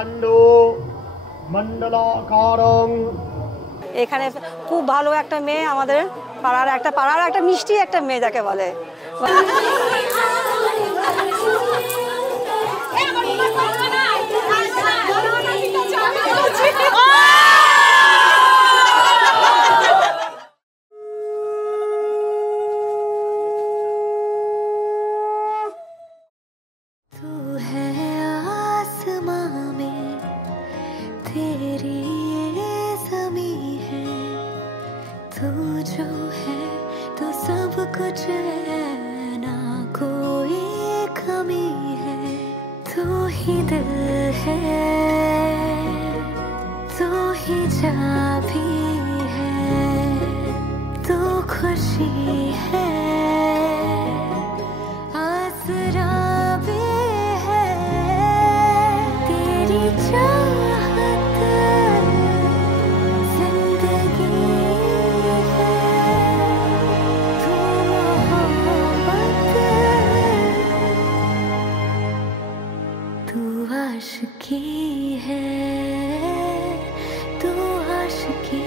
অখণ্ড মণ্ডলাকারং। এখানে খুব ভালো একটা মেয়ে, আমাদের পাড়ার একটা মিষ্টি একটা মেয়ে যাকে বলে। तेरी ये ज़मीं है, तू जो है तो सब कुछ है, ना कोई कमी है। तू ही दिल है, तू ही जहाँ भी है, तू खुशी है, आसरा भी है। तेरी चाहत जिंदगी है, तू मोहब्बत, तू आशिकी है, तू आशिकी।